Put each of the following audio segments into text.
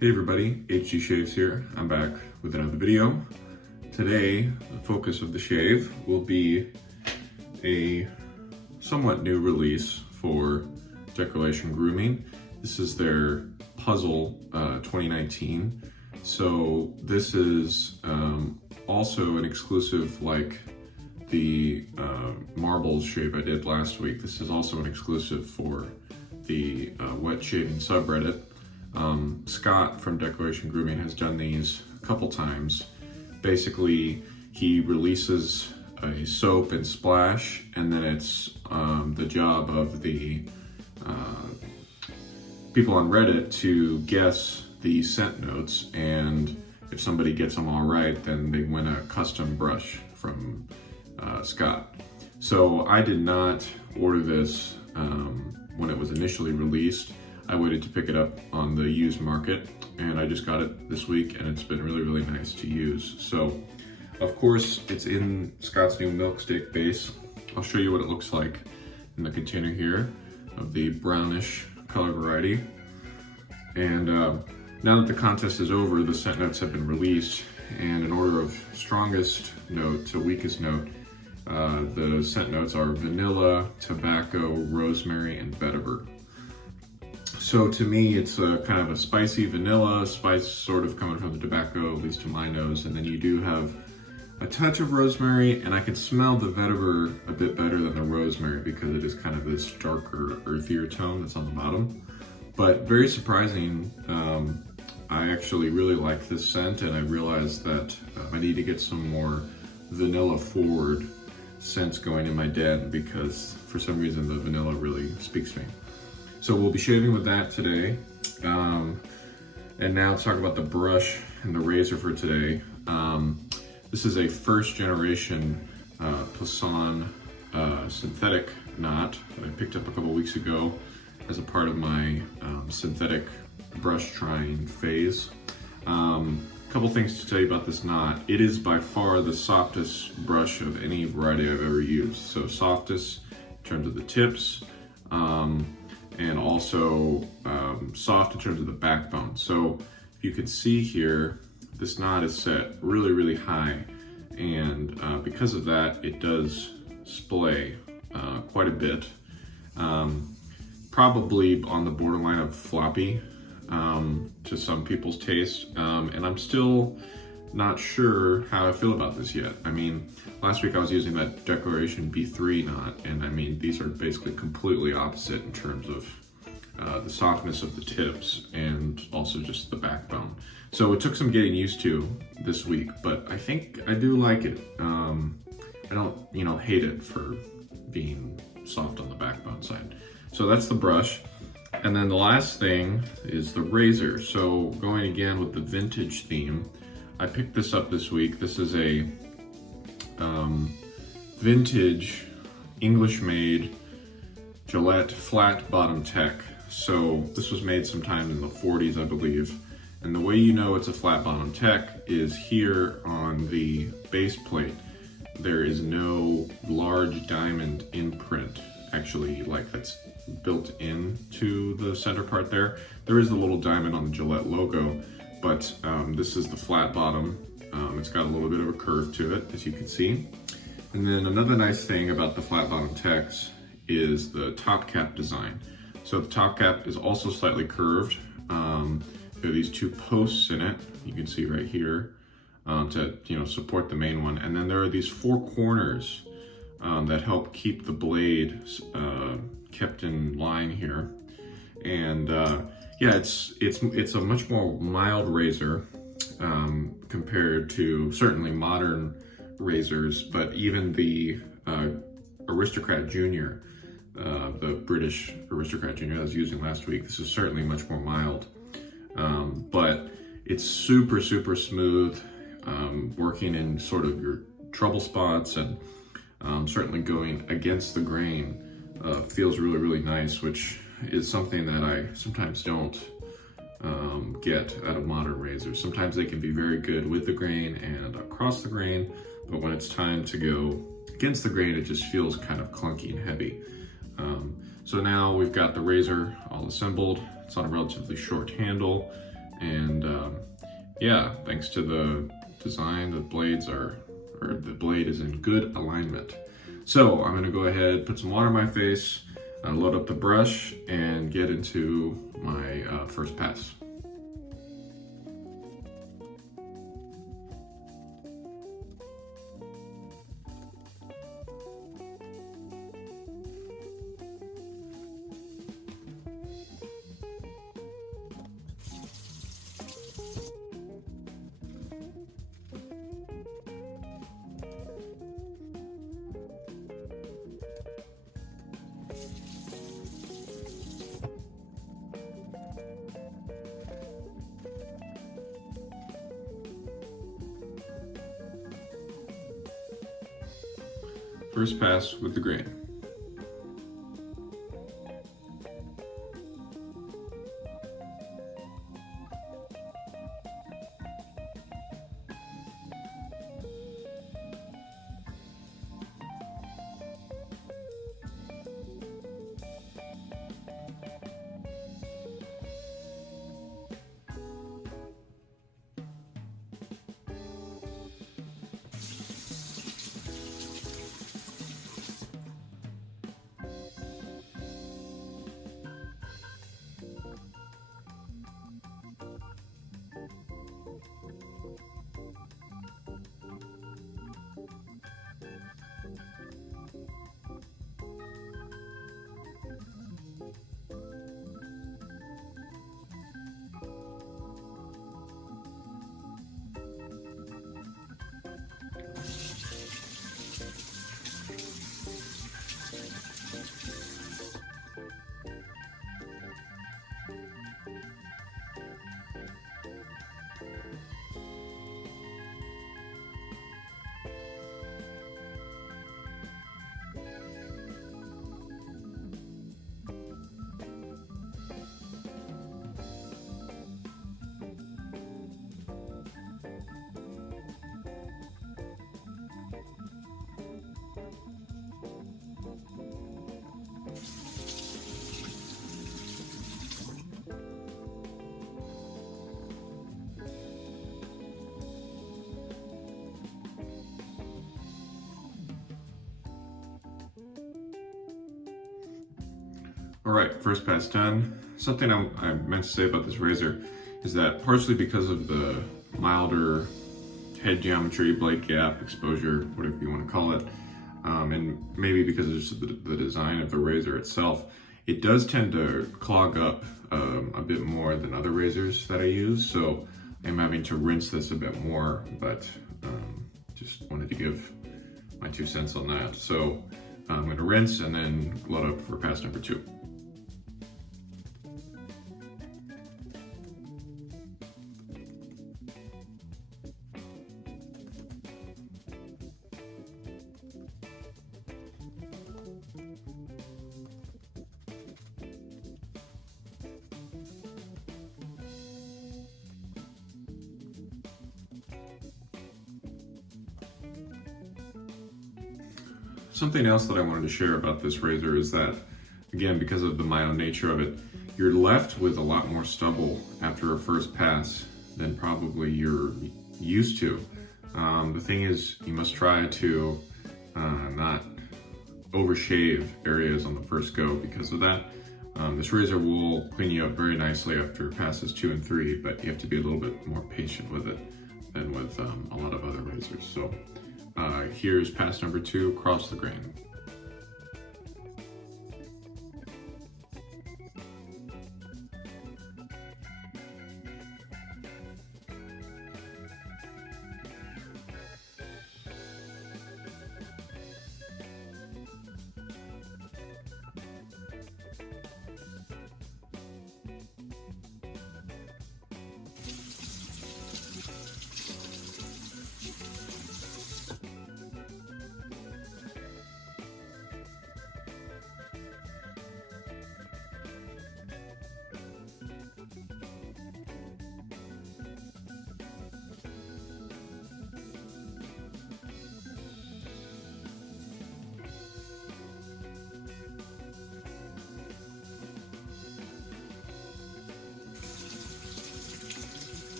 Hey everybody, HG Shaves here. I'm back with another video. Today, the focus of the shave will be a somewhat new release for Declaration Grooming. This is their Puzzle 2019. So this is also an exclusive like the marbles shave I did last week. This is also an exclusive for the wet shaving subreddit. Scott from Declaration Grooming has done these a couple times. Basically, he releases a soap and splash, and then it's the job of the people on Reddit to guess the scent notes, and if somebody gets them all right, then they win a custom brush from Scott. So I did not order this when it was initially released. I waited to pick it up on the used market, and I just got it this week, and it's been really, really nice to use. So, of course, it's in Scott's new Milksteak base. I'll show you what it looks like in the container here of the brownish color variety. And now that the contest is over, the scent notes have been released, and in order of strongest note to weakest note, the scent notes are vanilla, tobacco, rosemary, and vetiver. So to me, it's a kind of a spicy vanilla, spice sort of coming from the tobacco, at least to my nose. And then you do have a touch of rosemary, and I can smell the vetiver a bit better than the rosemary because it is kind of this darker, earthier tone that's on the bottom. But very surprising, I actually really like this scent, and I realized that I need to get some more vanilla forward scents going in my den because for some reason the vanilla really speaks to me. So we'll be shaving with that today. And now let's talk about the brush and the razor for today. This is a first generation Plisson synthetic knot that I picked up a couple weeks ago as a part of my synthetic brush trying phase. Couple things to tell you about this knot. It is by far the softest brush of any variety I've ever used. So softest in terms of the tips, and also soft in terms of the backbone. So if you can see here, this knot is set really, really high, and because of that, it does splay quite a bit. Probably on the borderline of floppy to some people's taste, and I'm still not sure how I feel about this yet. I mean, last week I was using that Declaration B3 knot, and I mean, these are basically completely opposite in terms of the softness of the tips and also just the backbone. So it took some getting used to this week, but I think I do like it. I don't, hate it for being soft on the backbone side. So that's the brush. And then the last thing is the razor. So going again with the vintage theme, I picked this up this week. This is a vintage English-made Gillette flat bottom tech. So this was made sometime in the 40s, I believe. And the way you know it's a flat bottom tech is here on the base plate. There is no large diamond imprint, actually, like that's built into the center part there. There is a little diamond on the Gillette logo, but this is the flat bottom. It's got a little bit of a curve to it, as you can see. And then another nice thing about the flat bottom techs is the top cap design. So the top cap is also slightly curved. There are these two posts in it, you can see right here, to support the main one. And then there are these four corners that help keep the blade kept in line here. And yeah, it's a much more mild razor compared to certainly modern razors, but even the Aristocrat Junior, the British Aristocrat Junior I was using last week, this is certainly much more mild. But it's super, super smooth, working in sort of your trouble spots, and certainly going against the grain feels really, really nice, which is something that I sometimes don't get out of modern razors. Sometimes they can be very good with the grain and across the grain, but when it's time to go against the grain, it just feels kind of clunky and heavy. So now we've got the razor all assembled. It's on a relatively short handle, And yeah, thanks to the design, the blade is in good alignment. So I'm gonna go ahead, put some water on my face, load up the brush, and get into my first pass. First pass with the grain. All right, first pass done. Something I meant to say about this razor is that partially because of the milder head geometry, blade gap, exposure, whatever you want to call it, and maybe because of just the design of the razor itself, it does tend to clog up a bit more than other razors that I use. So I'm having to rinse this a bit more, but just wanted to give my 2 cents on that. So I'm going to rinse and then load up for pass number 2. Something else that I wanted to share about this razor is that, again, because of the mild nature of it, you're left with a lot more stubble after a first pass than probably you're used to. The thing is, you must try to not overshave areas on the first go because of that. This razor will clean you up very nicely after passes 2 and 3, but you have to be a little bit more patient with it than with a lot of other razors. So here's pass number 2, across the grain.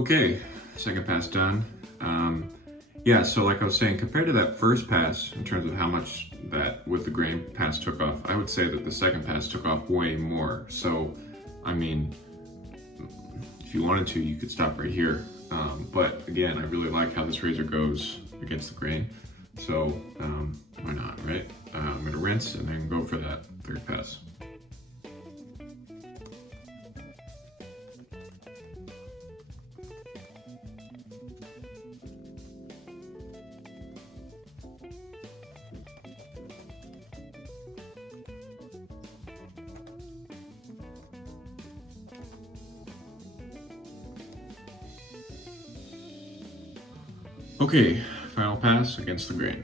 Okay, second pass done. Yeah, so like I was saying, compared to that first pass, in terms of how much that with the grain pass took off, I would say that the second pass took off way more. So, I mean, if you wanted to, you could stop right here. But again, I really like how this razor goes against the grain. So, why not, right? I'm gonna rinse and then go for that third pass. Okay, final pass against the grain.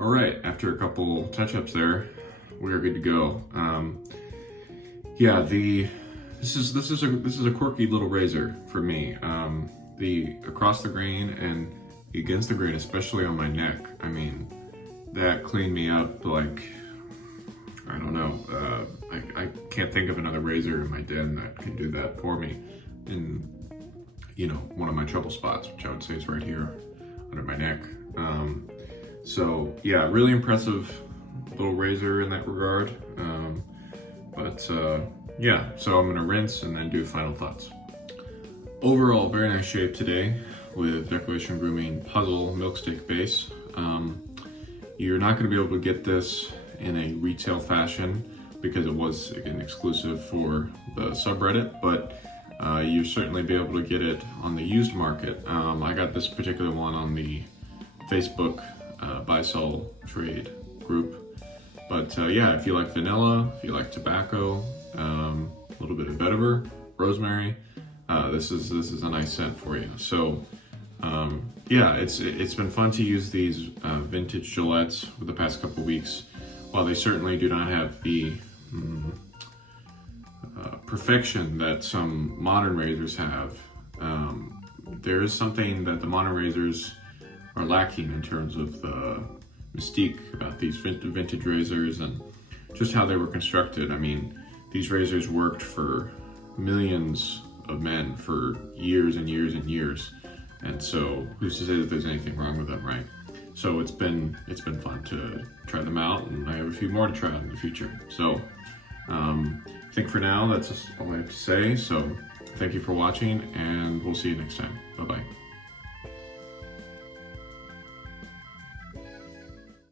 All right, after a couple touch-ups there, we are good to go. Yeah, this is a quirky little razor for me. The across the grain and against the grain, especially on my neck. I mean, that cleaned me up like, I don't know. I can't think of another razor in my den that can do that for me. In, you know, one of my trouble spots, which I would say is right here under my neck. So yeah, really impressive little razor in that regard. Yeah, so I'm gonna rinse and then do final thoughts. Overall, very nice shape today with Declaration Grooming Puzzle Milksteak base. You're not gonna be able to get this in a retail fashion because it was, again, exclusive for the subreddit, but you'll certainly be able to get it on the used market. I got this particular one on the Facebook buy-sell trade group. But yeah, if you like vanilla, if you like tobacco, a little bit of vetiver, rosemary, this is a nice scent for you. So yeah, it's been fun to use these vintage Gillettes for the past couple weeks. While they certainly do not have the perfection that some modern razors have, there is something that the modern razors are lacking in terms of the mystique about these vintage razors and just how they were constructed. I mean, these razors worked for millions of men for years and years and years, and so who's to say that there's anything wrong with them, right? So it's been fun to try them out, and I have a few more to try out in the future. So I think for now that's just all I have to say. So thank you for watching, and we'll see you next time. Bye bye.